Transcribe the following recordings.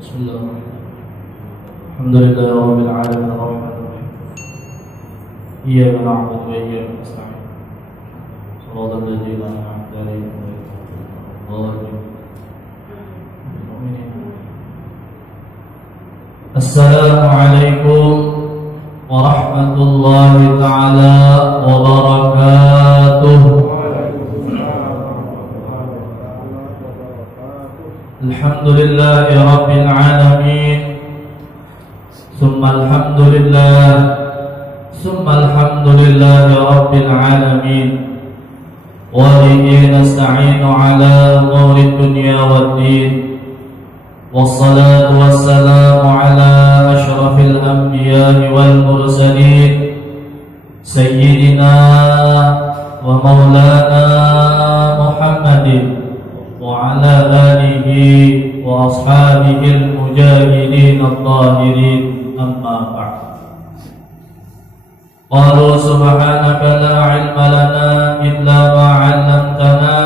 Bismillahirrahmanirrahim. Alhamdulillahi rabbil alamin arrahmanir rahim. Iyyaka na'budu wa iyyaka nasta'in. Shiratal ladzina an'amta 'alaihim ghairil maghdubi 'alaihim. Assalamualaikum warahmatullahi ta'ala wabarakatuh. Alhamdulillahi rabbil alamin. Summa alhamdulillahi rabbil alamin. Wa bihi nasta'inu ala umuri dunya waddin. Wassalatu wassalamu ala asyrafil anbiya'i wal mursalin sayyidina wa maulana Muhammadin wa ala alihi wa ashabihil mujahidin al-zahirin, amma ba'd. Qalu subhanaka la ilma lana illa ma 'allamtana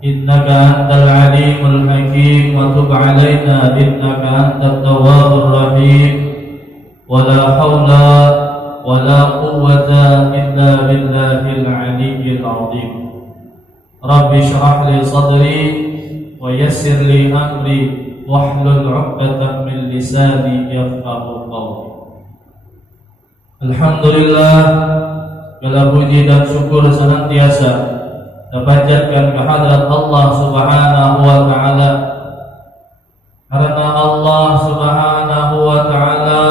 innaka antal alimul hakim wa tub 'alaina innaka antat tawwabur rahim. Wa la haula wa la quwwata illa billahil aliyyil 'azim. Rabbi shrah li sadri wa yassir li amri wahlul 'uqdatam min lisani yafqahu qawli. Alhamdulillah, segala puji dan syukur senantiasa terpanjatkan kehadrat Allah Subhanahu wa taala, karena Allah Subhanahu wa taala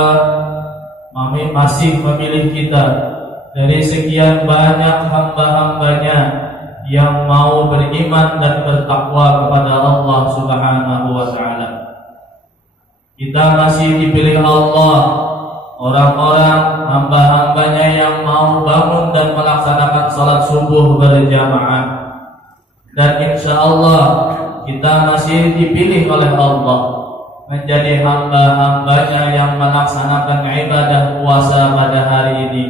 masih memilih kita dari sekian banyak hamba-hambanya yang mau beriman dan bertakwa kepada Allah Subhanahu wa taala. Kita masih dipilih Allah, orang-orang hamba-hambanya yang mau bangun dan melaksanakan salat subuh berjamaah. Dan insya Allah kita masih dipilih oleh Allah menjadi hamba-hambanya yang melaksanakan ibadah puasa pada hari ini.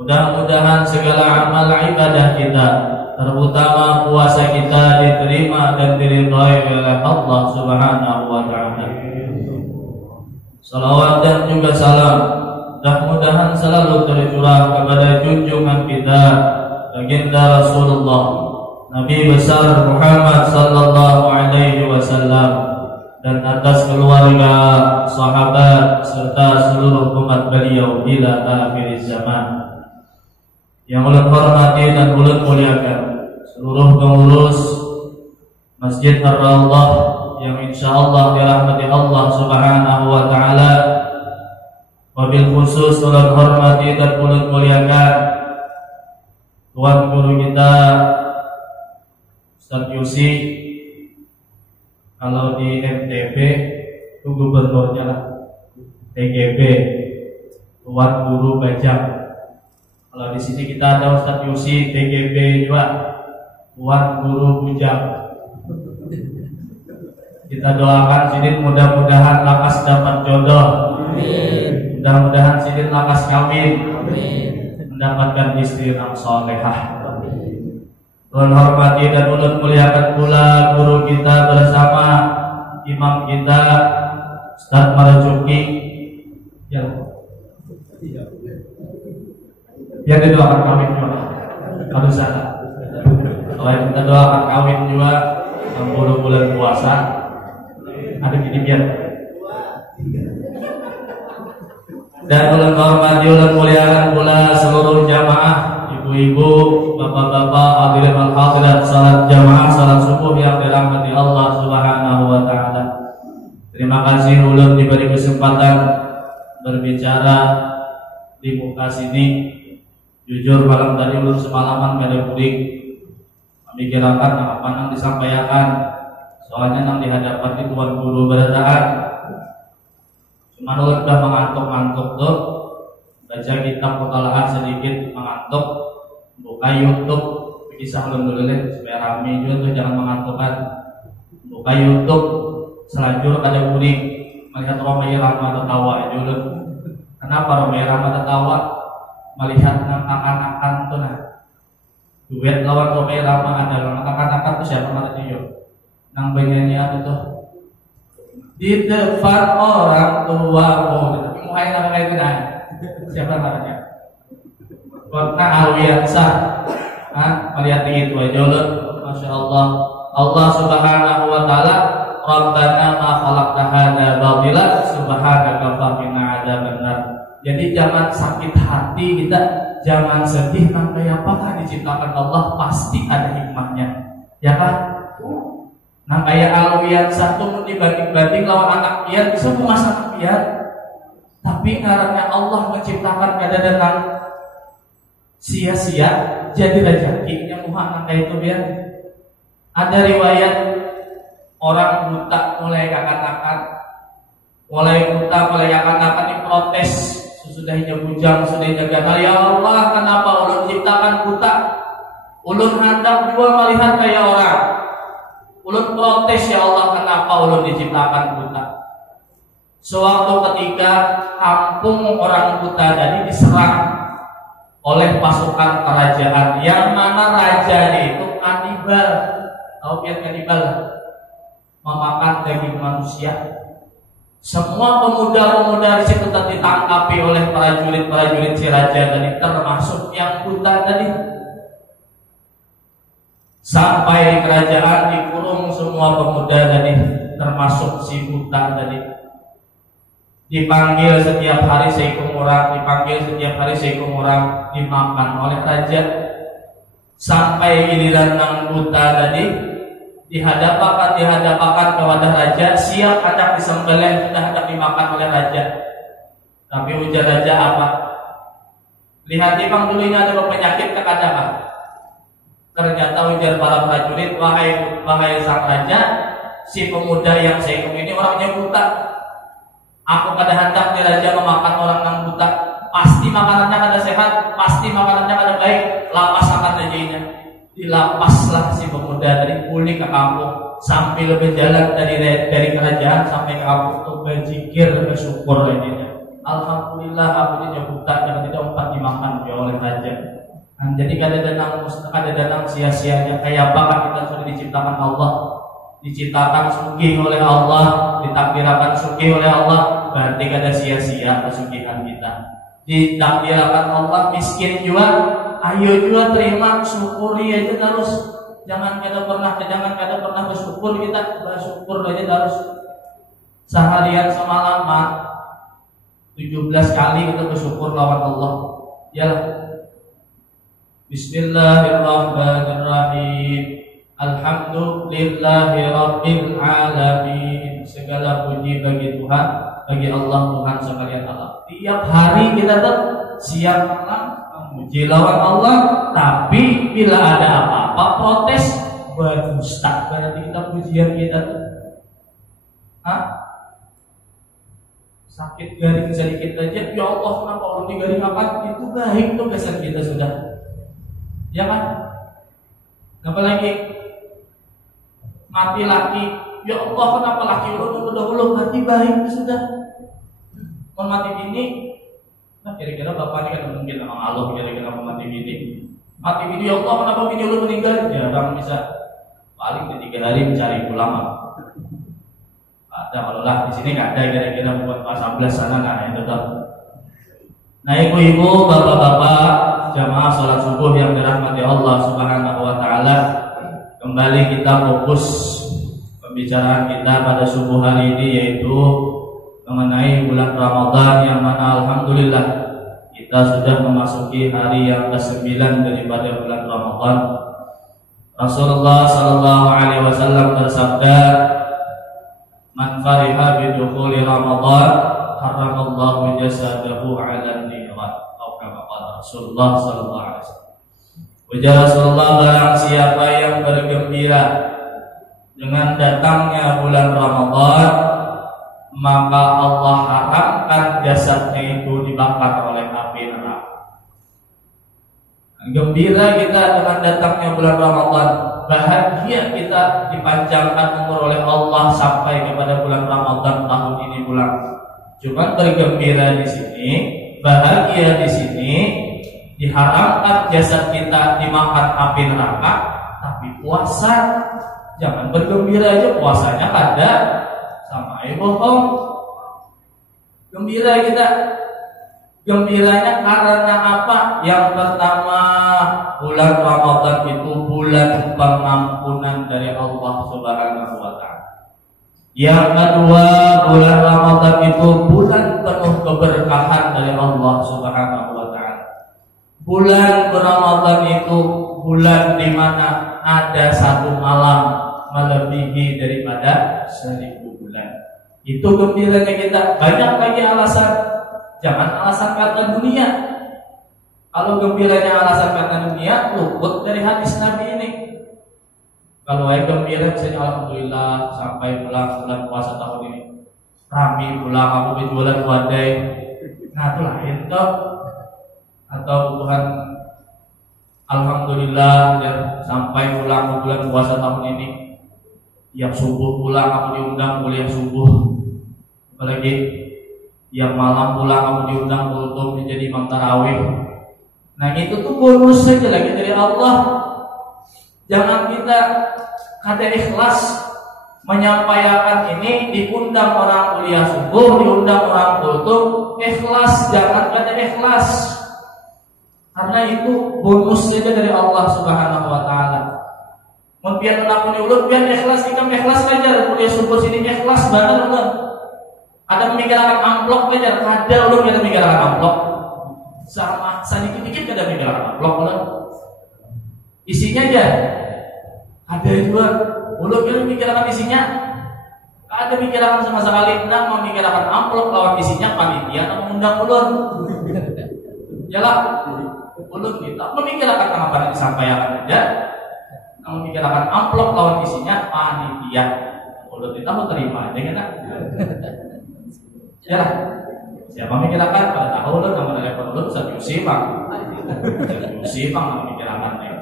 Mudah-mudahan segala amal ibadah kita, terutama puasa kita, diterima dan diridhai oleh Allah Subhanahu wa taala. Salawat dan juga salam mudah-mudahan selalu tercurah kepada junjungan kita, baginda Rasulullah Nabi besar Muhammad sallallahu alaihi wasallam, dan atas keluarga, sahabat serta seluruh umat beliau ila akhir zaman. Yang ulun hormati dan ulun muliakan seluruh pengurus Masjid Ar-Raudhah yang insyaallah dirahmati Allah Subhanahu wa taala. Wabil khusus ulun hormati dan ulun muliakan tuan guru kita Ustaz Yusi, kalau di NTB itu gubernurnya lah, TGB tuan guru Bajang. Kalau di sini kita ada Ustaz Yusi, TGB juga tuan guru Bujang. Kita doakan Sidin mudah-mudahan lakas dapat jodoh. Amin. Mudah-mudahan Sidin lakas kawin. Amin. Mendapatkan istri yang salehah. Amin. Ulun hormati dan ulun muliakan pula guru kita bersama imam kita Ustaz Marzuki. Ya. Biar didoakan kawin juga. Kalau sana. Selain kita doakan kawin juga 60 bulan puasa. Ada gini biar. Dan ulun hormati ulun muliakan pula seluruh jamaah, ibu-ibu, bapak-bapak, hadirin wal hadirat salat jamaah salat subuh yang dirahmati Allah Subhanahu wa taala. Terima kasih ulun diberi kesempatan berbicara di muka sini. Jujur malam tadi ulun semalaman kada kuring memikirkan apa yang disampaikan. Soalnya yang dihadapan itu tuan guru beradaan. Cuma ulun udah mengantuk-ngantuk tuh, baca kitab mutalaah sedikit mengantuk, buka YouTube, kisah ulun dulu deh supaya rame juga tuh, jangan mengantukkan. Buka YouTube, selanjutnya ada kuring melihat Romai Rama tertawa aja ulun. Kenapa Romai Rama tertawa? Melihat akan-akan tuh nah. Duet lawan Romai Rama adalah akan-akan tuh siapa nanti yo. Nang penyanyi itu tuh di depan orang tuamu. Tapi muhai nama kayak gini. Siapa namanya? Warna Alwiyansah. Melihat itu aja. Masya Allah. Allah Subhanahu Wa Taala. Rabbana ma khalaqta hadza batila subhanaka faqina adzabannar. Jadi jangan sakit hati kita, jangan sedih. Nah, kayak apakah diciptakan Allah pasti ada hikmahnya, ya kan? Nah, kayak Alwiyansah satu dibanding-banding lawan anak pian, bisa memas anak pian. Tapi karena Allah menciptakan kadang-kadang sia-sia, jadi rezekinya muha anak itu biar. Ada riwayat orang buta mulai kakan-kakan, mulai kakan-kakan diprotes. Sesudahnya bujang, sesudahnya gana. Ya Allah, kenapa ulun ciptakan buta? Ulun hendak juga melihat kayak orang. Ulun protes, ya Allah, kenapa ulun diciptakan buta? Suatu ketika kampung orang buta tadi diserang oleh pasukan kerajaan, yang mana rajanya itu kanibal. Tahu biar kanibal? Memakan daging manusia. Semua pemuda-pemuda di situ ditangkapi oleh prajurit-prajurit si raja tadi, termasuk yang buta tadi. Sampai di kerajaan dikurung semua pemuda tadi, termasuk si buta tadi. Dipanggil setiap hari seikung orang, dimakan oleh raja. Sampai giliran nang buta tadi dihadapkan kepada raja, siap hendak disembelih, sudah hendak dimakan oleh raja. Tapi ujar raja apa? Lihat bang, dulu ini ada penyakit kekadakan. Ternyata ujar para prajurit, wahai sang raja, si pemuda yang seikung ini orangnya buta. Aku kada hendak ni raja memakan orang yang buta. Pasti makanannya kada sehat, pasti makanannya kada baik. Lapas akan rajanya. Dilapaslah si pemuda dari pulih ke kampung, sambil berjalan dari kerajaan sampai ke kampung untuk berzikir, bersyukur lainnya. Alhamdulillah aku ini buta dan tidak empat dimakan oleh raja. Dan jadi kadang-kadang sia-sianya kayak apakah kita sudah diciptakan Allah, diciptakan sugih oleh Allah, ditakdirkan sugih oleh Allah, berarti kada sia-sia kesugihan kita. Ditakdirkan Allah miskin juga, ayo juga terima, syukuri aja terus. Jangan kada pernah bersyukur, kita bersyukur aja terus. Seharian semalam 17 kali kita bersyukur lawan Allah. Yalah. Bismillahirrahmanirrahim. Alhamdulillahirabbil alamin. Segala puji bagi Tuhan, bagi Allah Tuhan sekalian Allah. Tiap hari kita tuh siap memuji lawan Allah, tapi bila ada apa-apa protes, berdusta. Berarti kita pujian kita tuh sakit garing sedikit aja, ya Allah kenapa orang digaring apa? Itu baik tuh kesan kita sudah, ya kan? Apalagi mati laki, ya Allah kenapa laki lu dulu mati baik itu sudah. Mau mati bini, nah kira-kira bapak ini kan mungkin sama Allah kira-kira mau mati bini, ya Allah kenapa bini lu meninggal? Jarang bisa, paling 3 hari mencari pulang. Ada kalau lah di sini nggak ada kira-kira buat pas 11 sana nggak ada tetap. Nah ibu-ibu, bapak-bapak, jamaah sholat subuh yang dirahmati Allah Subhanahu Wa Taala, kembali kita fokus pembicaraan kita pada subuh hari ini, yaitu mengenai bulan Ramadan, yang mana alhamdulillah kita sudah memasuki hari yang ke-9 daripada bulan Ramadan. Rasulullah Sallallahu Alaihi Wasallam bersabda, "Man fariha bidukhuli Ramadan, haramallahu jasadahu 'ala an-niran." Atau kama qala Rasulullah sallallahu alaihi wasallam. Ujar Rasulullah, barang siapa yang bergembira dengan datangnya bulan Ramadan, maka Allah haramkan jasadnya itu dibakar oleh api neraka. Gembira kita dengan datangnya bulan Ramadan, bahagia kita dipanjangkan umur oleh Allah sampai kepada bulan Ramadan tahun ini pulang. Cuma bergembira di sini, bahagia di sini, diharamkan jasad kita dimakan api neraka. Tapi puasa, jangan bergembira aja, puasanya kada sama bohong. Gembira kita. Gembiranya karena apa? Yang pertama, bulan Ramadan itu bulan pengampunan dari Allah Subhanahu wa taala. Yang kedua, bulan Ramadan itu bulan penuh keberkahan dari Allah Subhanahu wa taala. Bulan Ramadan itu bulan di mana ada satu malam melebihi daripada 1000 bulan. Itu gembiranya kita. Banyak lagi alasan. Jangan alasan karena dunia. Kalau gembiranya alasan karena dunia, luput dari hadis Nabi ini. Kalau gembira misalnya alhamdulillah sampai pulang bulan puasa tahun ini rame pulang aku berjualan wadai. Nah itu lain toh. Atau Tuhan alhamdulillah ya, sampai pulang bulan puasa tahun ini yang subuh pulang aku diundang kuliah subuh. Apalagi yang malam pulang kamu diundang untuk menjadi imam tarawih. Nah itu tuh bonus saja lagi dari Allah. Jangan kita kada ikhlas menyampaikan ini, diundang orang kuliah subuh, diundang orang kultum, ikhlas, jangan kada ikhlas. Karena itu bonus saja dari Allah Subhanahu wa taala. Mun pian ulun diulut pian ikhlas, ikam ikhlas aja kuliah subuh sini ikhlas banget ulun. Ada memikirkan amplop aja, ada ulun yang memikirkan amplop. Sama sedikit-dikit ada memikirkan amplop ulun. Isinya aja. Ada juga ulun yang memikirkan isinya. Ada memikirkan sama sekali, tidak memikirkan amplop lawan isinya panitia yang mengundang ulun. Yalah, ulun kita memikirkan apa yang disampaikan aja. Memikirkan amplop lawan isinya panitia. Ulun kita mau terima aja kan? Ya, siapa memikirkan pada tahu lo nama telepon lo bisa diusipang, memikirkan nih.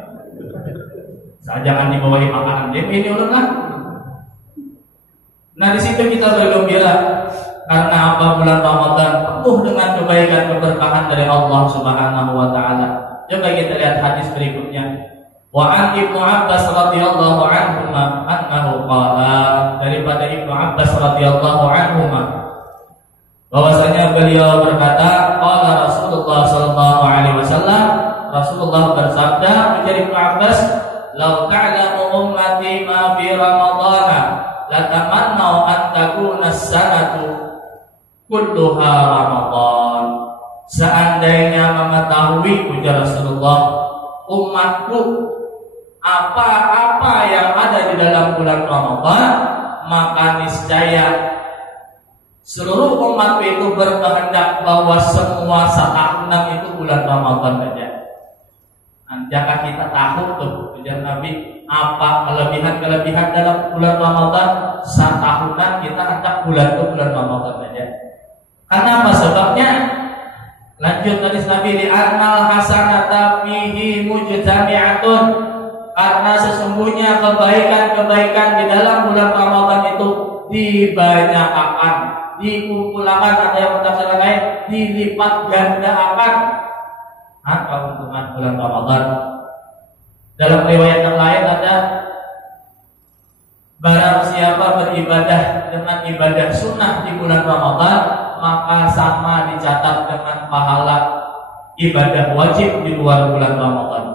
Saya jangan dibawahi makanan dia ini ulun lah. Nah di situ kita bergembira karena apa? Bulan Ramadan penuh dengan kebaikan keberkahan dari Allah Subhanahu wa taala. Coba kita lihat hadis berikutnya. Wa an Ibnu Abbas radhiyallahu anhu annahu qala, daripada Ibnu Abbas radhiyallahu anhu bahwasanya beliau berkata, qala Rasulullah sallallahu alaihi wasallam, Rasulullah bersabda menjadi Ibnu Abbas, "Lau ta'lamu ummati ma fi Ramadhan, la tamannau an takuna as-sanatu kulluha Ramadan." Seandainya mengetahui, ujar Rasulullah, umatku apa-apa yang ada di dalam bulan Ramadan, maka niscaya seluruh umat itu berkehendak bahwa semua setahunan itu bulan Ramadan saja. Jika kita tahu tuh, ujar Nabi, apa kelebihan-kelebihan dalam bulan Ramadan, setahunan kita hendak bulan itu bulan Ramadan saja. Karena apa sebabnya? Lanjut hadis Nabi, di annal hasanata fihi mujtami'atun, karena sesungguhnya kebaikan-kebaikan di dalam bulan Ramadan itu dibanyakan, dikumpulkan, ada yang bertafsir lain, dilipat gandakan keuntungan bulan Ramadan. Dalam riwayat yang lain ada, barang siapa beribadah dengan ibadah sunnah di bulan Ramadan, maka sama dicatat dengan pahala ibadah wajib di luar bulan Ramadan.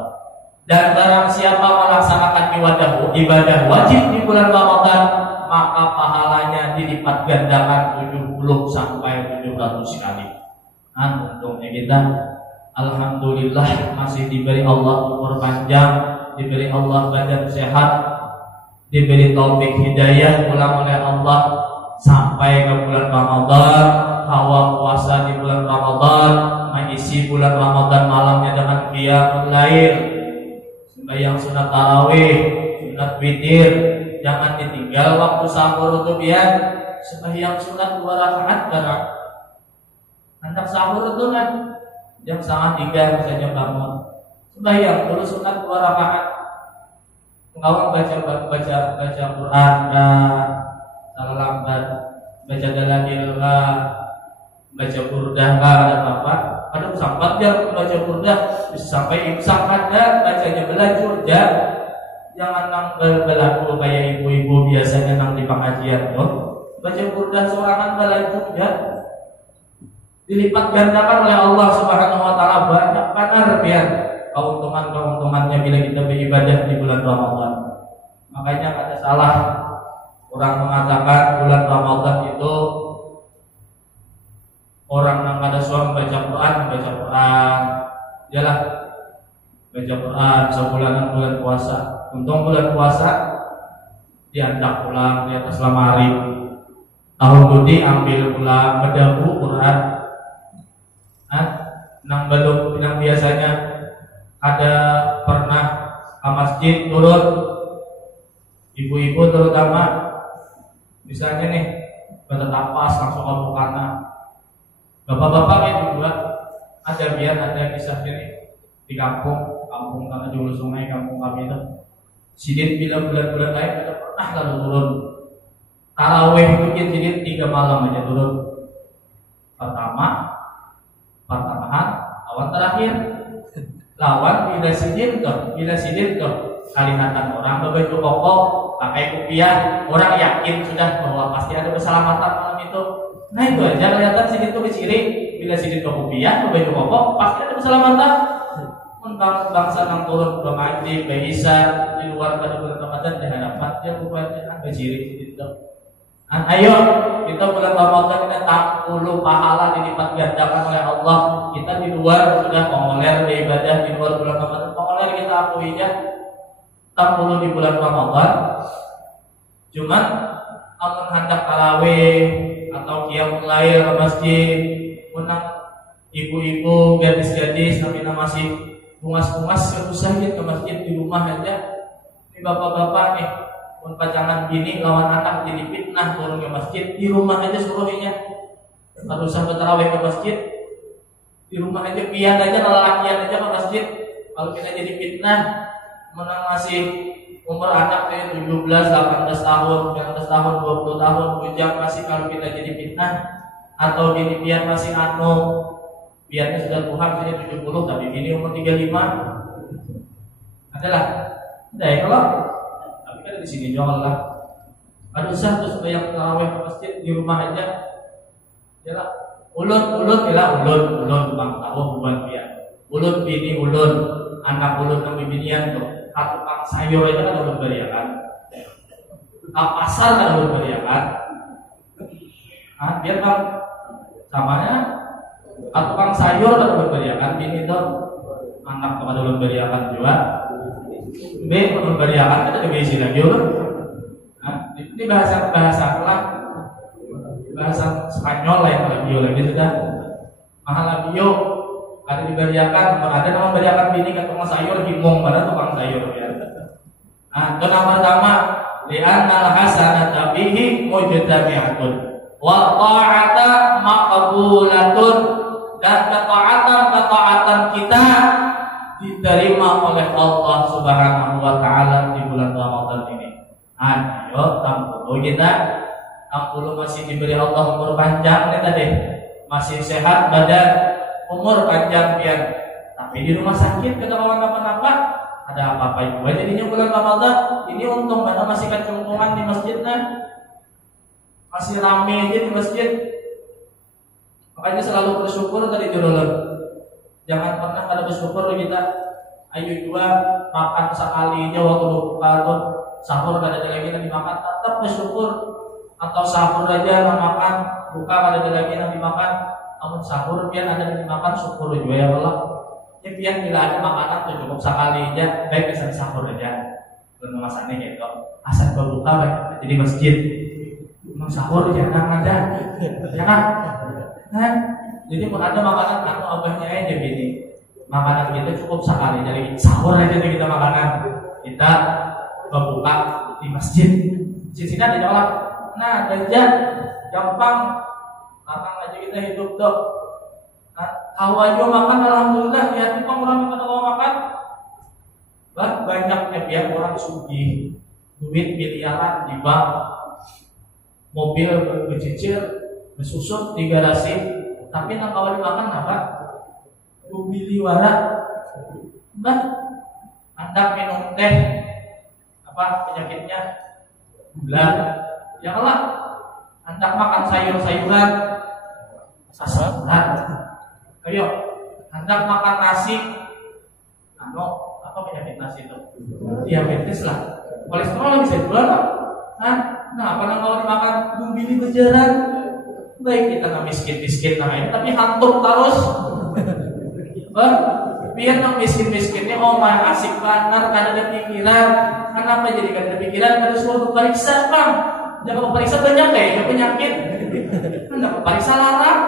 Dan barang siapa melaksanakan ibadah wajib di bulan Ramadan, maka pahalanya dilipat gandakan 70 sampai 700 kali. Untungnya kita alhamdulillah masih diberi Allah umur panjang, diberi Allah badan sehat, diberi taufik hidayah pulang oleh Allah sampai ke bulan Ramadan, hawa puasa di bulan Ramadan, mengisi bulan Ramadan malamnya dengan qiyamul lail, sembahyang sunat tarawih, sunat witir. Jangan ditinggal waktu sahur itu biar sembahyang sunat 2 rakaat karena hendak sahur itu kan jam 2:30 misalnya bangun, sembahyang dulu sunat 2 rakaat. Engkau baca Quran salah lambat, baca dalil baca burdah ada apa? Aduh sampai jam baca burdah bisa sampai imsak ada, bacanya belajur jangan nang berlaku kayak ibu-ibu biasanya nang di pengajian tuh. baca burdah sorangan balajut ya, dilipat gandakan oleh Allah Subhanahu wa taala banyak benar biar keuntungannya bila kita beribadah di bulan Ramadan. Makanya ada salah orang mengatakan bulan Ramadan itu orang yang ada suami baca Quran, ialah baca Quran sebulanan bulan puasa. Untung bulan puasa diandak pulang di atas lemari. Tahun budi ambil pulang berdabu Quran. Nang belum yang biasanya ada pernah ke masjid turun, ibu-ibu terutama, misalnya nih pada tapas langsung ke bukana. Bapak-bapak juga ada biar ada kisah ini di kampung karena di hulu sungai kampung kami itu. Sidin bila bulan-bulan lain tidak pernah lalu turun. Tarawih bikin sidin 3 malam aja turun. Pertengahan, awan terakhir. Lawan bila sidin tuh kalihatan orang berbaju koko pakai kopiah, orang yakin sudah bahwa pasti ada keselamatan malam itu. Nah itu aja kelihatan sidin tuh ciri bila sidin tuh kopiah berbaju koko pasti ada keselamatan. Bangsa yang turun ke maghrib, Isya di luar pada bulan Ramadan di hadapan dia bukannya berciri gitu. Ayo kita bulan Ramadan ini tak puluh pahala dilipat gandakan oleh Allah. Kita di luar sudah mengoler ibadah di luar bulan Ramadan, mengoler kita akui ya tak puluh di bulan Ramadan. Cuman amun hendak tarawih atau qiyamul lail ke masjid, menang ibu-ibu gadis-gadis tapi masih bungas-bungas usah ke masjid di rumah aja. Ini bapak-bapak nih pun pacangan gini lawan anak jadi fitnah turun ke masjid, di rumah aja suruhnya. Kalau usah tarawih ke masjid, di rumah aja pian aja lelakian aja ke masjid. Kalau kita jadi fitnah menang masih umur anak kayak 17, 18 tahun, 19 tahun, 20 tahun, bujang masih kalau kita jadi fitnah atau gini pian masih biarnya sudah Tuhan saja 70 tapi ini umur 35 adalah udah ya kalau tapi kan di sini juga lah ada usah terus banyak tarawih ke masjid di rumah aja ya lah ulun bang tahu bukan dia ulun bini ulun anak ulun yang bibinian tuh tukang sayur aja kan ulun beriakan pasar kan ulun beriakan biar bang samanya tukang sayur atau berberiakan ini tuh anak kepada berberiakan juga B berberiakan ada diisi lagi ini bahasa lah bahasa Spanyol lah yang bio lagi sudah mahal bio ada diberiakan ada nama beriakan bini ke tukang sayur himung pada tukang sayur ya. Itu nama pertama li'annal hasanata bihi mujtami'atun wa ta'ata maqbulatun, dan ketaatan kita diterima oleh Allah Subhanahu wa taala di bulan Ramadan ini. Ayo tampulu kita, tampulu masih diberi Allah umur panjang nih tadi, masih sehat badan, umur panjang biar. Tapi di rumah sakit kita kalau apa-apa, ada apa-apa juga jadinya bulan Ramadan ini untung mana masih keuntungan di masjidnya, masih rame aja di masjid. Makanya selalu bersyukur tadi dulu. Jangan pernah kada bersyukur kita. Ayo juga makan sekalinya waktu buka tuh sahur kada ada lagi yang dimakan, tetap bersyukur. Atau sahur aja nggak makan, buka kada ada lagi yang dimakan. Namun sahur biar ada yang dimakan syukur juga ya Allah. Ya biar bila ada makanan tuh cukup sekali aja, baik kesan sahur aja. Belum masannya gitu. Asal berbuka baik jadi masjid. Mau sahur jangan ada, jangan. Jadi ada makanan atau abahnya aja gini. Makanan kita cukup sekali dari sahur aja kita makanan. Kita berbuka di masjid. Di sini ada orang. Nah, aja gampang. Makan aja kita hidup tuh. Tahu aja makan alhamdulillah ya kita orang yang tahu makan. Banyaknya biar orang sugih. Duit miliaran di bank. Mobil bercicil bersusut di garasi, tapi nak awal makan apa? Beli wara, anda minum teh apa penyakitnya gula, janganlah hendak makan sayur-sayuran, sasaran. Ayo, hendak makan nasi, apa penyakit nasi itu? Diabetes lah, kolesterol bisa jual lah. Nah, apa namanya makan bumbili berjalan? Baik kita nggak miskin namanya, tapi hantuk terus. Biar nggak miskin-miskinnya, mah asik benar, kada ada pikiran. Kenapa jadi kada ada pikiran? Harus mau periksa bang. Jangan periksa banyak ya penyakit. Hendak periksa larang.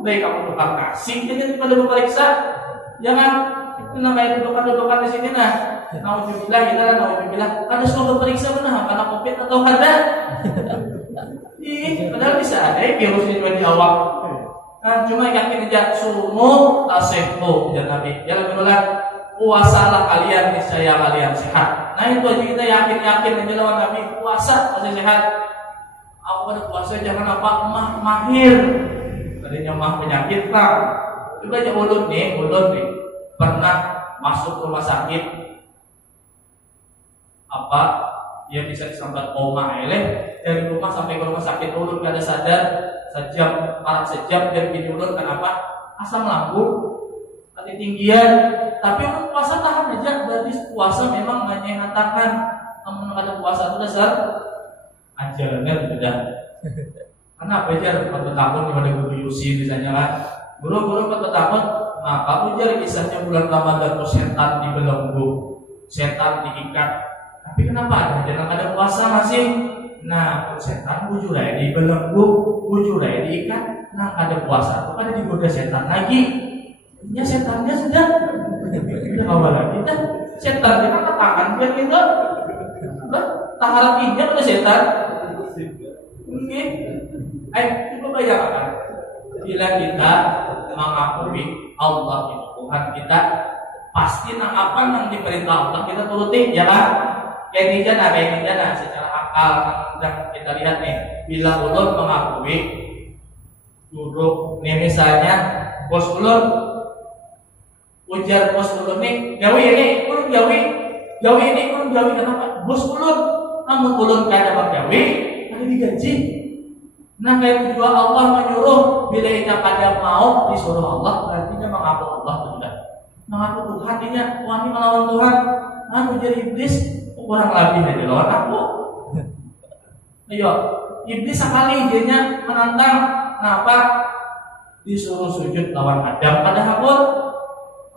Baik kamu tukang kasih, jadi pada periksa, jangan. Nah kayak dudukan di sini nah. Nauzubillah kita lah, nauzubillah. Ada suatu periksa benar karena COVID atau kada. Padahal bisa ada virusnya juga di awal. Nah, cuma yakin aja sumu tasehu dan Nabi. Jangan bilang puasalah kalian niscaya kalian sehat. Nah itu aja kita yakin aja lawan Nabi puasa pasti sehat. Aku pada puasa jangan apa mahir. Tadinya mah penyakit pak. Coba aja ulun nih pernah masuk rumah sakit apa dia bisa disambat koma dari rumah sampai ke rumah sakit ulun kada sadar sejam dan gini ulun kenapa asam lambung ketinggian tapi ulun puasa tahan aja berarti puasa memang menyehatkan namun ada puasa itu dasar ajarannya sudah kenapa aja pada tahun di mana guru Yusi misalnya kan guru pada tahun maka ujar kisahnya bulan Ramadan setan dibelenggu setan diikat tapi kenapa jangan ada puasa masih nah setan bujurai dibelenggu bujurai diikat nah ada puasa itu kan digoda setan lagi ini setannya sudah awal lagi kita setan kita katakan biar kita taharap ini pada setan mungkin coba bayangkan bila kita mengakui Allah itu Tuhan kita pasti apa yang diperintah Allah kita turuti ya kan kayak ini secara akal yang kita lihat nih bila ulun mengakui guru nih misalnya bos ulun ujar bos ulun nih gawi ini ulun gawi kenapa bos ulun namun ulun kada gawi ada digaji. Nah kayak juga Allah menyuruh bila kita kada mau disuruh Allah berarti dia mengaku Allah sudah mengaku Tuhan dia wani melawan Tuhan nah jadi iblis kurang lebih dari lawan aku. Ayo iblis sekali dia menantang kenapa disuruh sujud lawan Adam padahal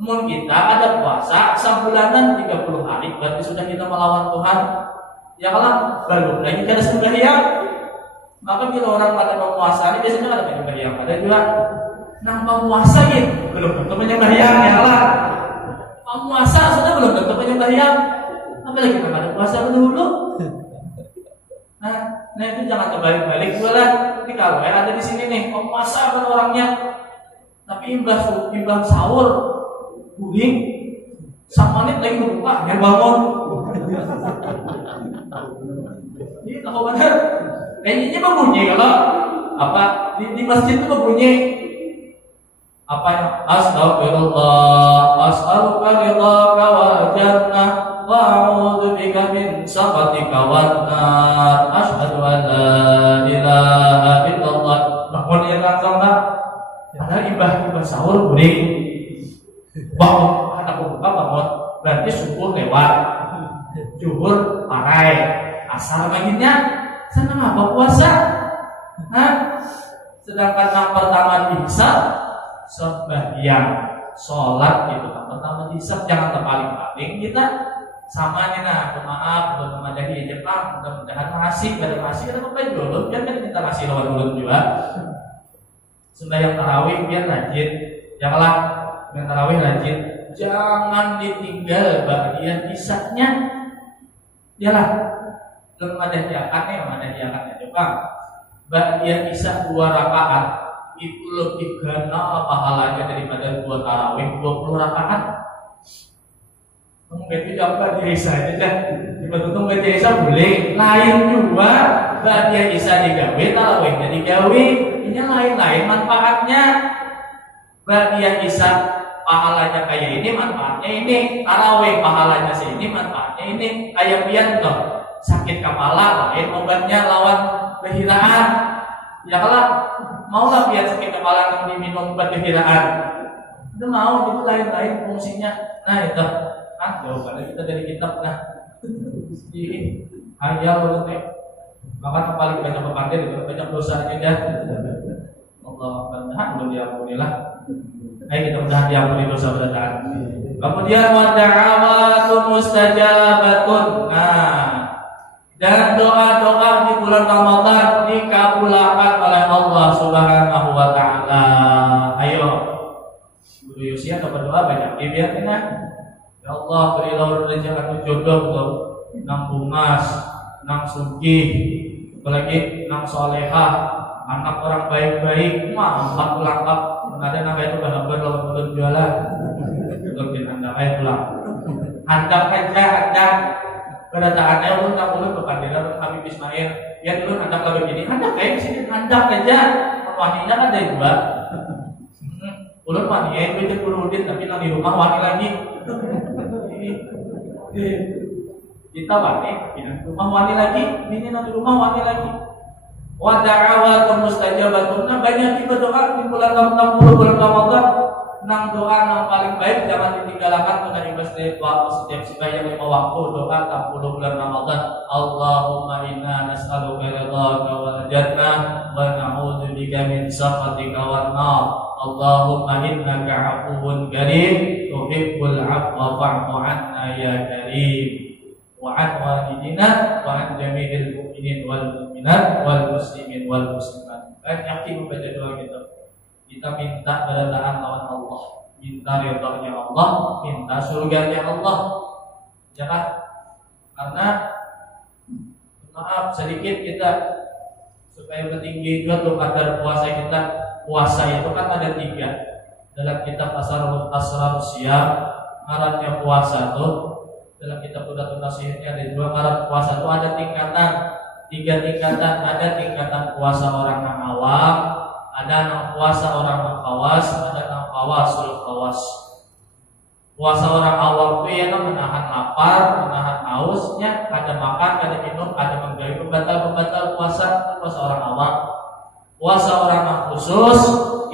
mun kita ada puasa sebulanan 30 hari berarti sudah kita melawan Tuhan ya kalah belum lagi kada sembahyang. Maka bila orang pada memuasa ini biasanya ada penyembahyang, ada juga nah memuasa gitu belum tentu penyembahyang ya lah. Memuasa sudah belum tentu penyembahyang, apalagi kita ada puasa dulu. Nah itu jangan terbalik-balik juga lah. Ini kalau ada di sini nih memuasa kan orangnya, tapi imbas sahur guling, sama menit lagi buka, biar bangun. Ini tahu benar. Kayaknya berbunyi kalau apa di masjid itu berbunyi apa yang astagfirullah as'aluka ridhaka wal jannah wa a'udzu bika min sakhatika wan nar asyhadu an la ilaha illallah. Bahwa dia langsung padahal ibadah sahur boleh bangun aku buka bangun berarti subuh lewat zuhur parai asar maghribnya senang apa puasa? Sedangkan yang pertama dihisab sembahyang, sholat gitu. Yang pertama dihisab jangan terpaling-paling kita sama nih maaf udah memadahi aja pak, mudah-mudahan masih kada apa dulu, jangan kita masih lawan dulu juga. Sembahyang tarawih biar rajin, janganlah sembahyang tarawih rajin, jangan ditinggal bagian hisabnya, yalah. Memadahiakan coba dia bisa 2 rakaat itu lebih gana pahalanya daripada 2 tarawih 20 rakaat. Mungkin itu coba dia bisa aja dibentuk dia bisa boleh lain juga dia bisa digawe tarawihnya digawe ini lain-lain manfaatnya dia bisa pahalanya kayak ini manfaatnya ini tarawih pahalanya sini manfaatnya ini kayak pian toh sakit kepala lain obatnya lawan kehiraan Ya kalau maulah biar sakit kepala yang diminum obat kegiraan, itu mau itu lain-lain fungsinya. Nah itu, jawabannya kita dari kitab. Nah, di ayat teh, maka paling banyak kepandir itu banyak dosanya dia. Allah mudah belum diampuni lah. Ayo kita mudah diampuni dosa berdaan. Kemudian wada'awatun mustajabatun. Nah, dan doa-doa di bulan Ramadan dikabulkan oleh Allah Subhanahu wa taala. Ayo. Guru Yusia berdoa banyak biar nah. Ya Allah berilah rezeki jodoh tuh, nang bungas, nang sugih, apalagi nang solehah, anak orang baik-baik, empat lengkap. Ada nama itu bahagia lawan turun jualan. Lebih anda baik pulang. Anda aja kedatangannya ulun tak ulun kepandiran Habib Ismail. Ya dulu anda kalau begini, anda kayak sini anda aja. Wanita kan ada dua. Ulun wanita itu kurudin tapi nang di rumah wani lagi. Kita wani, rumah wani lagi, ini nang di rumah wani lagi. Wa da'awatun mustajabatun. Banyak berdoa di bulan 60 bulan Ramadan. Nang doa nang paling baik jangan ditinggalkan karena ibadah setiap sebanyak 5 waktu doa 60 bulan Ramadan. Allahumma inna nas'aluka ridhaka wal jannah wa na'udzubika min sakhatika wan nar. Allahumma innaka 'afuwun karim tuhibbul 'afwa fa'fu 'anna ya karim. Wa an walidina wa an jami'il mu'minin wal mu'minat wal muslimin wal muslimat. Yakin baca doa kita. Kita minta keridhaan lawan Allah, minta ridhonya Allah, minta surganya Allah. Ya kan? Karena maaf sedikit kita supaya bertinggi juga tuh kadar puasa kita. Puasa itu kan ada 3. Dalam kitab Asrar Siyam, ngarannya puasa tuh dalam kitab Qudatul Nasihnya ada 2 ngaran puasa itu ada tingkatan, 3 tingkatan. Ada tingkatan puasa orang yang awam, ada yang puasa orang yang khawas, ada yang khawasul khawas. Puasa orang awam itu ya menahan lapar, menahan hausnya, kada makan, kada minum, kada mengganggu pembatal puasa orang awam. Puasa orang yang khusus,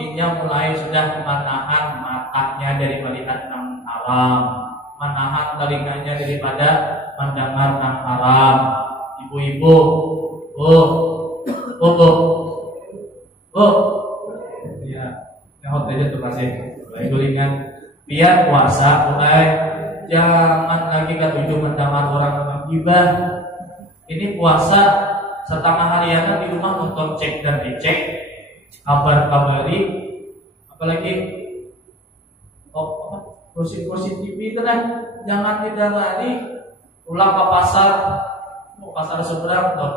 ini mulai sudah menahan matanya dari melihat yang haram, menahan telinganya daripada mendengar yang haram. Ibu-ibu, ya, nyahot aja tuh masih baik gulingan. Biar puasa, mulai jangan lagi ketujuh mendengar orang menggibah. Ini puasa setengah harian di rumah nonton cek dan dicek, kabar-kabari, apalagi kursi TV itu kan jangan didalani. Pulang ke pasar, mau pasar seberang tuh,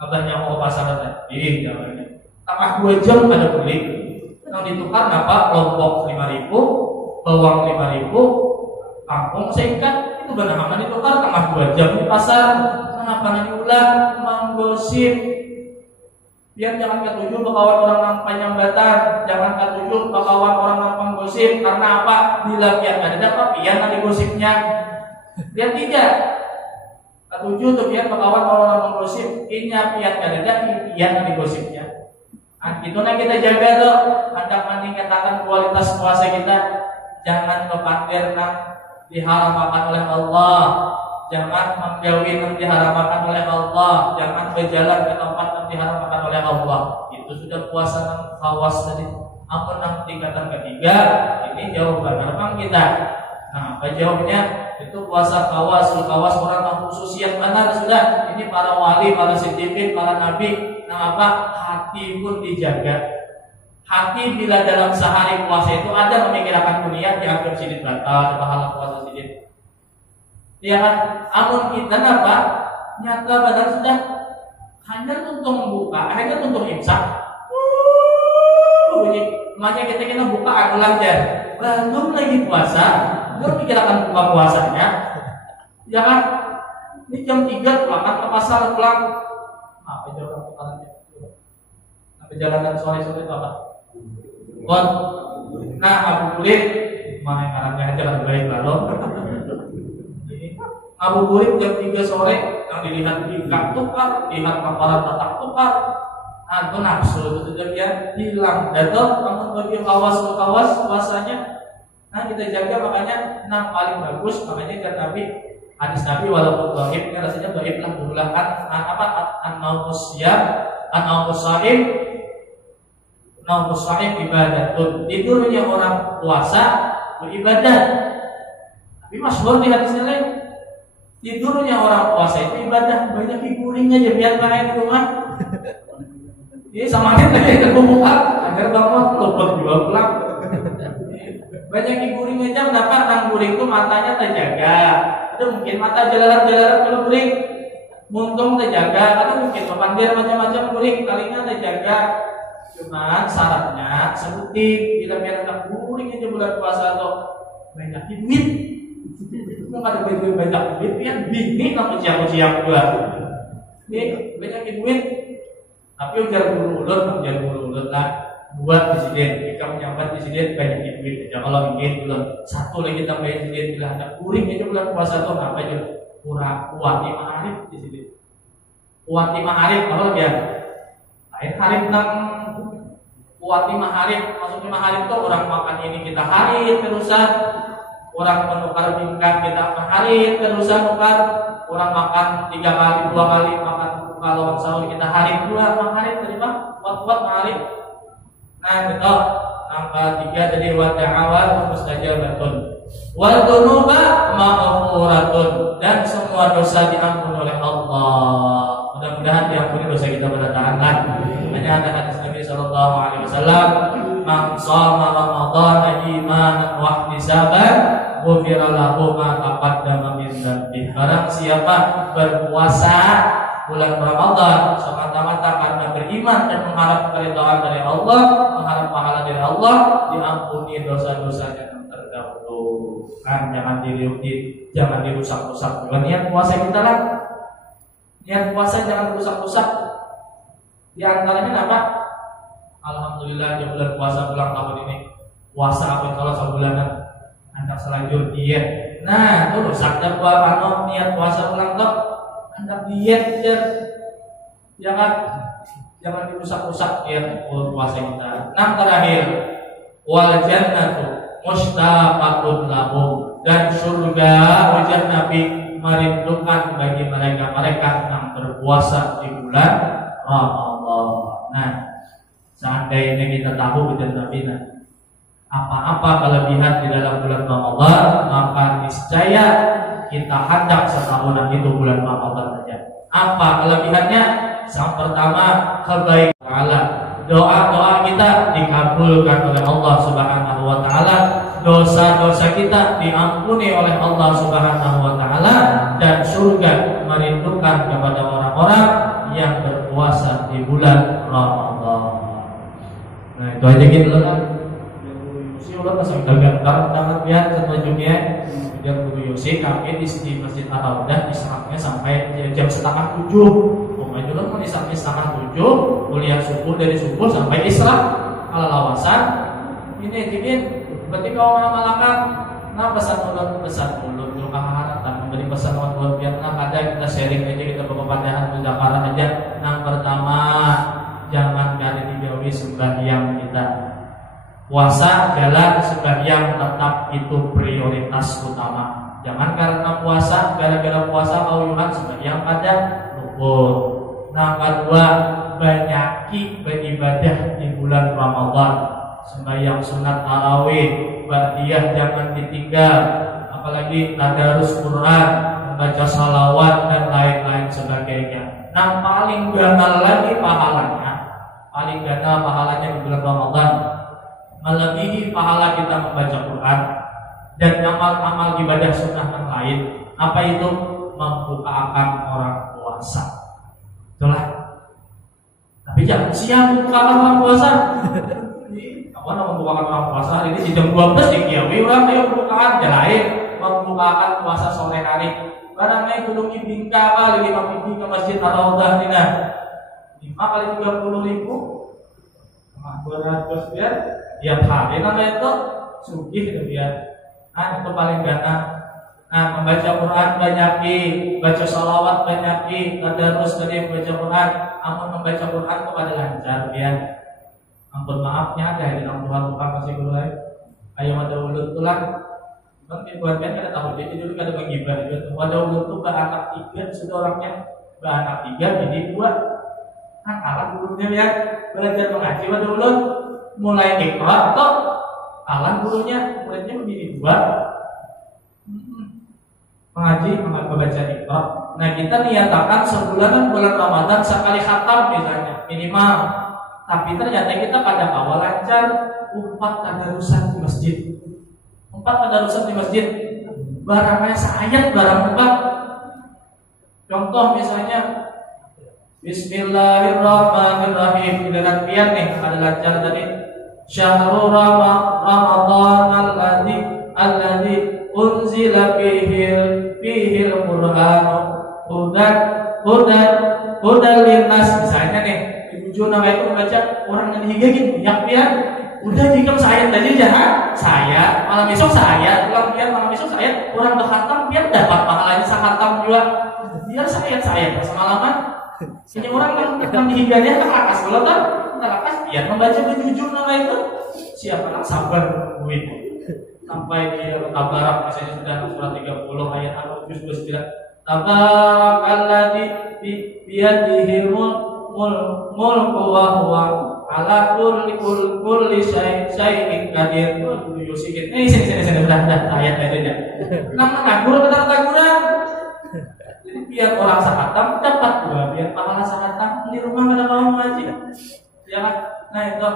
kabarnya mau ke pasar tadi, jalannya. Tengah 2 jam ada beli, yang ditukar apa? Lombok 5.000, bawang 5.000, kangkung seikat itu benar-benar ditukar tengah 2 jam di pasar. Kenapa nanti ulang menggosip? Biar jangan ketujuh bakawan orang yang penyambatan, jangan ketujuh bakawan orang yang penggosip. Karena apa? Bila biar ada dapat biar nanti gosipnya. Biar tidak ketujuh tuh biar bakawan orang yang penggosip. Ini biar ada biar nanti gosipnya. Itu nah kita jaga tuh, hendak meningkatkan kualitas puasa kita. Jangan kepandir nang diharamkan oleh Allah. Jangan menjauhi yang diharamkan oleh Allah. Jangan berjalan ke tempat yang diharamkan oleh Allah. Itu sudah puasa yang khawas tadi. Apa yang tingkatan ketiga? Ini jawaban memang kita. Nah, jawabnya itu puasa khawas orang yang khusus yang benar sudah. Ini para wali, para siddiqin, para nabi. Nah apa? Hati pun dijaga. Hati bila dalam sehari puasa itu ada memikirkan dunia, dianggap siddiq batal, ada pahala puasa siddiq. Ya kan, amun kita apa? Nyata badan sudah hanya untuk membuka, hanya untuk imsak. Makanya kita buka adulan aja. Belum lagi puasa, belum pikirkan buka puasanya. Ya kan, ini jam 3 pulang ke pasar pulang. Apa jalanan sore-sore itu apa? Nah, Abu Kulit, main arahnya aja lebih baik lalu. Abu Burit jam 3 sore yang dilihat di tukar, lihat paparan tatap tukar, atau nafsu itu dia hilang. Dan namun bagi kawas puasanya, nah kita jaga, makanya paling bagus, makanya kan Nabi, hadis Nabi walaupun dhaif, ini rasanya dhaif lah dulu lah, naumus shaim ibadatun, tidurnya orang puasa beribadah. Tapi masyhur di hadis lain, tidurnya orang puasa itu ibadah, banyak figuringnya aja biar main di rumah. Ini sama kita terbuka agar bangun luput juga pulang. Banyak figuring aja, kenapa? Nang guring itu matanya terjaga. Ada mungkin mata jalaran kalau guring, muntung terjaga. Ada mungkin papandir macam-macam guring, kalinya terjaga. Cuman syaratnya sebutin, bila biar anak guring aja bulan puasa tuh banyak duit. Itu ada banyak duit, yang bingung sama siap gua. Ini banyak duit. Tapi ujar bulu ulut lah buat presiden, jika menyambat presiden banyak duit aja. Kalau ingin bulan satu lagi tambahin presiden, bila ada kuring aja bulan puasa tuh apa aja kurang kuat 5 hari presiden. Kuat 5 hari kalau dia lain hari tentang kuat 5 hari, masuk 5 hari itu orang makan ini kita hari terusan, orang menukar bingkang kita hari terusan nukar, orang makan 3 kali 2 kali makan kalau sahur kita hari 2 hari terima kuat hari. Nah gitu. Angka 3 tadi wa ta'awal mustajabatun wal dunuba maghfuratun, dan semua dosa diampuni oleh Allah. Mudah-mudahan diampuni dosa kita pada tangan. Hanya ada hadis Nabi sallallahu alaihi wasallam, man shoma ramadhana imanan wa ihtisaban ghufira lahu ma taqaddama min dzambi. Barang siapa berpuasa bulan Ramadan semata-mata karena beriman dan mengharap keridhaan dari Allah, mengharap pahala dari Allah, diampuni dosa-dosanya yang terdahulu. Kan jangan dirusak-rusak. Bukan niat puasa kita lah. Niat puasa jangan rusak-rusak. Di antaranya apa? Alhamdulillah di bulan puasa bulan tahun ini puasa apa kalau sebulanan anak selanjut diet. Nah, itu rusaknya niat puasa bulan tahun. Anda diet jangan dirusak-rusak ya puasa kita. Nah terakhir, wal jannatu mustaqatun lahum, dan surga wajah Nabi merindukan bagi mereka yang berpuasa di bulan Ramadan. Nah, seandainya kita tahu wajah Nabi apa-apa kelebihan di dalam bulan Ramadan, maka niscaya kita hendak setahunan itu bulan Ramadan saja. Apa kelebihannya? Yang pertama, kebaikan Allah. Doa-doa kita dikabulkan oleh Allah Subhanahu wa taala, dosa-dosa kita diampuni oleh Allah Subhanahu wa taala, dan surga merindukan kepada orang-orang yang berpuasa di bulan Ramadan. Nah, itu aja gitu kan. Yang udah pasang tangan biar setujunya. Dan Guru Yosi kami di Masjid Ar-Raudah isramnya sampai jam 6:30. Pokoknya dulu mau sampai 6:30, kuliah subuh dari subuh sampai isra. Kalau lawasan ini berarti kau malakan. Nah pesan mulut dulu kahanan dan memberi pesan buat biar ada kita sharing aja, kita berkepanjangan berjakarta aja. Yang pertama, jangan kali dijauhi sembahyang kita. Puasa adalah sembahyang, tetap itu prioritas utama. Jangan karena puasa, gara-gara puasa kauyuhan sembahyang pada rukun. Nah, kedua, banyaki beribadah di bulan Ramadan. Sembahyang sunat tarawih, ba'diyah jangan ditinggal, apalagi tadarus Quran, membaca salawat dan lain-lain sebagainya. Nah, paling gagal lagi pahalanya di bulan Ramadan, melebihi pahala kita membaca Quran dan amal-amal ibadah sunnah yang lain. Apa itu? Membukakan orang puasa. Itulah. Tapi jangan siang membukakan orang puasa. Kamu mau membukakan orang puasa hari ini jam 12 di Kiawi, orang ayo membukakan lain. Membukakan puasa sore hari. Barang naik gunung Ibingka kali 5 pipi ke Masjid Ar-Raudah dina 5 kali 30.000 200 biar tiap hari namanya itu sugih gitu ya. Itu paling ganas Nah, membaca Quran banyaki, baca salawat banyaki, tadarus tadi membaca Quran, ampun membaca Quran kepada lancar ya. Ampun maafnya ada di dalam Tuhan kasih guru ayo ada ulut tulang. Nanti buat kan ada tahu jadi dulu kada menggibah gitu. Ada ulut tuh anak 3 sudah orangnya anak 3 jadi 2. Kan alat gurunya ya belajar mengaji ada ulut mulai ikrar atau alat gurunya muridnya menjadi 2. Mengaji membaca ikrar. Nah, kita niatakan sebulan bulan Ramadan sekali khatam misalnya minimal. Tapi ternyata kita pada awal lancar 4 tadarusan di masjid. 4 tadarusan di masjid. Barangnya sayat barang 4. Contoh misalnya Bismillahirrahmanirrahim. Dengan pian nih ada lancar tadi. Syahrul Ramadan alladzi unzila fihi al-Qur'an hudan linnas. Misalnya nih tujuh nama itu membaca orang yang digigit yang pian udah jika saya tadi jahat saya malam besok saya pulang pian malam besok saya orang berkhatam pian dapat pahalanya sakhatam juga biar saya semalaman ini orang yang dihigarnya kelakas kalau kan kelakas pian membaca tujuh nama itu siapa nak sabar duit sampai di Tabarak misalnya sudah surat 30 ayat 29 Tabarakalladzi biyadihi mulku wa huwa ala kulli syai'in qadir. Yusikin. Sini udah ayat aja. Nah, guru kata-kata jadi biar orang sahatam dapat juga biar pahala sahatam di rumah kada mau ngaji. Ya kan? Nah, itu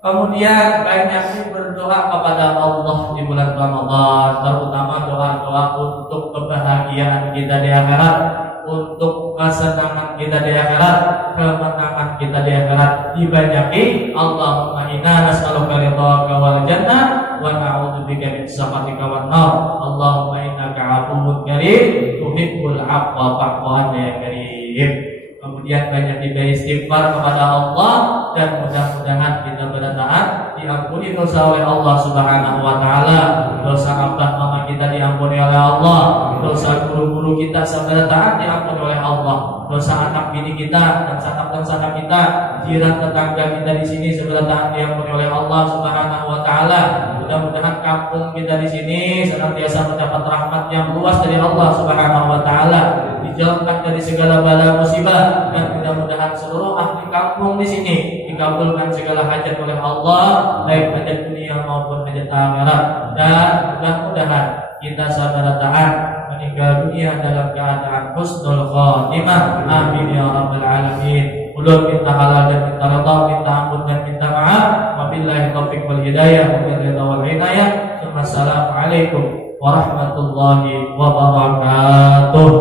kemudian banyak berdoa kepada Allah di bulan Ramadan, terutama doa-doa untuk kebahagiaan kita di akhirat, untuk kesenangan kita di akhirat, kemenangan kita di akhirat dibanyaki. Allahumma inna nas'aluka ridhaka wal jannah wa na'udzubika min sakhatika wan nar. Allahumma innaka 'afuwwun karim tuhibbul 'afwa fa'fu 'anna ya karim. Kemudian banyak istighfar kepada Allah dan mudah-mudahan kita bertaat diampuni dosa oleh Allah Subhanahu wa taala. Dosa abah mama kita diampuni oleh Allah, dosa guru-guru kita sebagai taat diampuni oleh Allah, dosa anak bini kita dan sanak kita, jiran tetangga kita di sini sebagai taat diampuni oleh Allah Subhanahu wa taala. Mudah-mudahan kampung kita di sini senantiasa mendapat rahmat yang luas dari Allah Subhanahu wa taala, dijauhkan dari segala bala musibah, dan mudah-mudahan seluruh ahli kampung di sini dikabulkan segala hajat oleh Allah, baik hajat dunia maupun hajat akhirat. Dan mudah-mudahan kita sabar taat meninggal dunia dalam keadaan husnul khatimah. Amin ya rabbal alamin. Ulun minta halal dan minta redha, minta ampun dan minta maaf. Wabillahi taufiq wal hidayah wa ridha wal inayah. Assalamualaikum warahmatullahi wabarakatuh.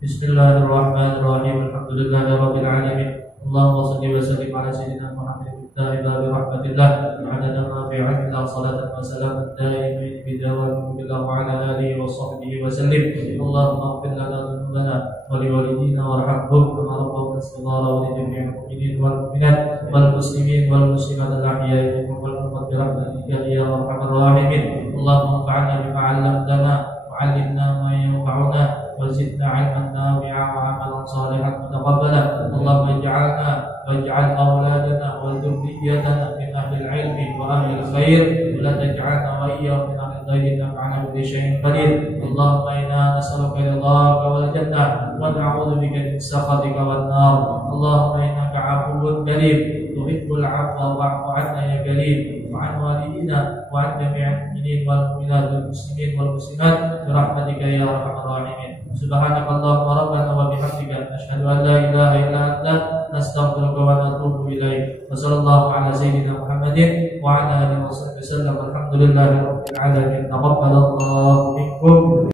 Bismillahirrahmanirrahim. Alhamdulillahirabbil alamin. Allahumma shalli wa sallim ala sayyidina Muhammadin bi rahmatillah adada ma fi 'ilmillah salatan wa salamun daimin bi dawam billah wa ala alihi wa sahbihi wa sallim. Allahumma ighfir lana dhunubana wa li walidina warhamhum kama rabbawna shighara wa li jami'il mu'minin wal mu'minat wal muslimin wal muslimat al ahya'i minhum wal amwat bi rahmatika ya arhamar rahimin. Allahumma anfa'na bima 'allamtana wa 'allimna ma yanfa'una وزدنا علما نافعا وعملا صالحا متقبلا. اللهم اجعلنا واجعل اولادنا وذريتنا من اهل العلم واهل الخير ولا تجعلنا واياهم من اهل الضيق انك على كل شيء قدير. اللهم انا نسالك رضاك والجنه ونعوذ بك من سخطك والنار. اللهم انك عفو كريم تحب العفو فاعف عنا يا كريم وعن والدينا وعن جميع المؤمنين والمؤمنات والمسلمين والمسلمات برحمتك يا ارحم الراحمين. Subhanakallahumma rabbana wa bihamdika asyhadu an la ilaha illa anta nastaghfiruka wa natubu ilaik. Wa sallallahu ala sayyidina Muhammadin wa ala alihi wa sahbihi wasallam. Alhamdulillahirabbil alamin. Taqabbalallahu minkum.